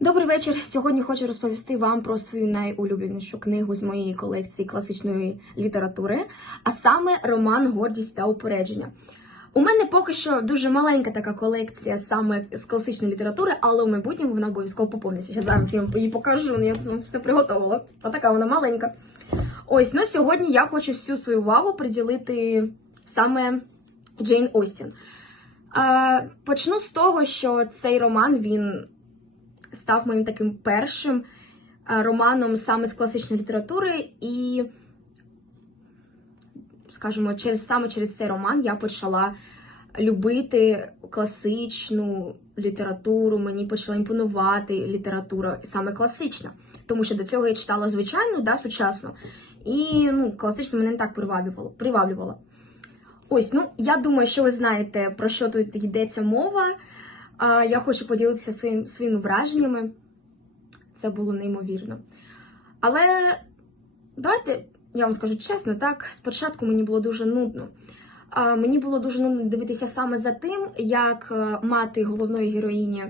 Добрий вечір. Сьогодні хочу розповісти вам про свою найулюбленішу книгу з моєї колекції класичної літератури, а саме роман Гордість та упередження. У мене поки що дуже маленька така колекція саме з класичної літератури, але у майбутньому вона обов'язково поповниться. Я зараз я вам її покажу, я тут все приготувала. Отака вона маленька. Ось, ну сьогодні я хочу всю свою увагу приділити саме Джейн Остін. Почну з того, що цей роман він став моїм таким першим е, романом саме з класичної літератури, і, скажімо, через саме через цей роман я почала любити класичну літературу. Мені почала імпонувати література саме класична, тому що до цього я читала звичайну, да, сучасну, і ну, класично мене не так приваблювало. приваблювало. Ось, ну я думаю, що ви знаєте, про що тут йдеться мова. Я хочу поділитися своїм, своїми враженнями. Це було неймовірно. Але давайте я вам скажу чесно, так, спочатку мені було дуже нудно. Мені було дуже нудно дивитися саме за тим, як е, мати головної героїні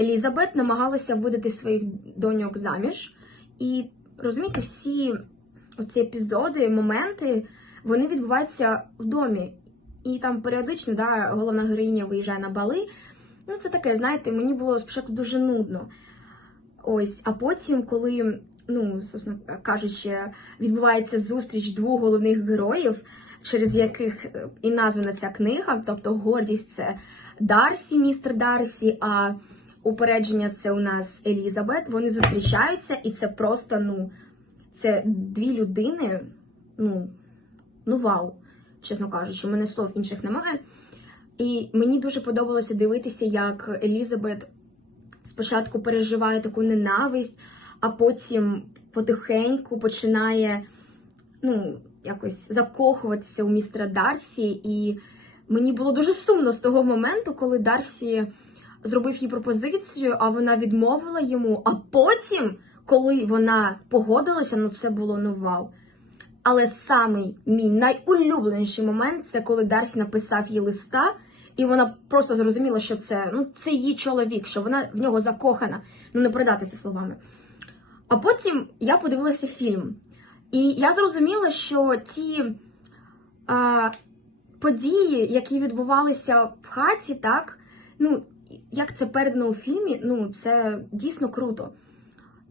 Елізабет намагалася видати своїх доньок заміж. І розумієте, всі ці епізоди, моменти, вони відбуваються в домі. І там періодично да, головна героїня виїжджає на бали. Ну, це таке, знаєте, мені було спочатку дуже нудно. Ось, а потім, коли, ну, собственно кажучи, відбувається зустріч двох головних героїв, через яких е, і названа ця книга, тобто гордість це Дарсі, містер Дарсі, а упередження це у нас Елізабет. Вони зустрічаються, і це просто, ну, це дві людини, ну, ну вау, чесно кажучи, у мене слов інших немає. І мені дуже подобалося дивитися, як Елізабет спочатку переживає таку ненависть, а потім потихеньку починає ну, якось закохуватися у містера Дарсі. І мені було дуже сумно з того моменту, коли Дарсі зробив їй пропозицію, а вона відмовила йому. А потім, коли вона погодилася, ну це було ну вау. Але самий мій найулюбленіший момент це коли Дарсі написав їй листа, і вона просто зрозуміла, що це ну, це її чоловік, що вона в нього закохана. Ну не передати це словами. А потім я подивилася фільм, і я зрозуміла, що ті а, події, які відбувалися в хаті, так, ну, як це передано у фільмі, ну, це дійсно круто.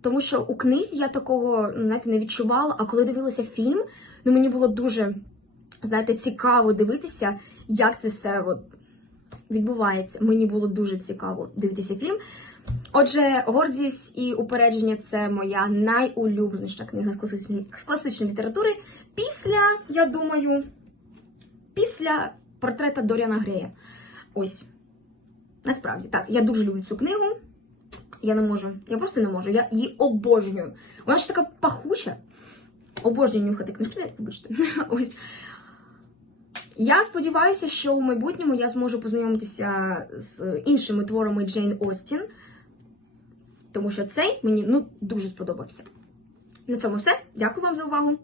Тому що у книзі я такого ну, знаєте, не відчувала, а коли дивилася фільм, ну мені було дуже знаєте, цікаво дивитися, як це все от, відбувається. Мені було дуже цікаво дивитися фільм. Отже, гордість і упередження це моя найулюбленіша книга з класичної, з класичної літератури. Після, я думаю, після портрета Доріана Грея. Ось. Насправді, так, я дуже люблю цю книгу. Я не можу. Я просто не можу. Я її обожнюю. Вона ж така пахуча. Обожнюю нюхати книжки, вибачте. Ось. Я сподіваюся, що у майбутньому я зможу познайомитися з іншими творами Джейн Остін, тому що цей мені ну, дуже сподобався. На цьому все. Дякую вам за увагу.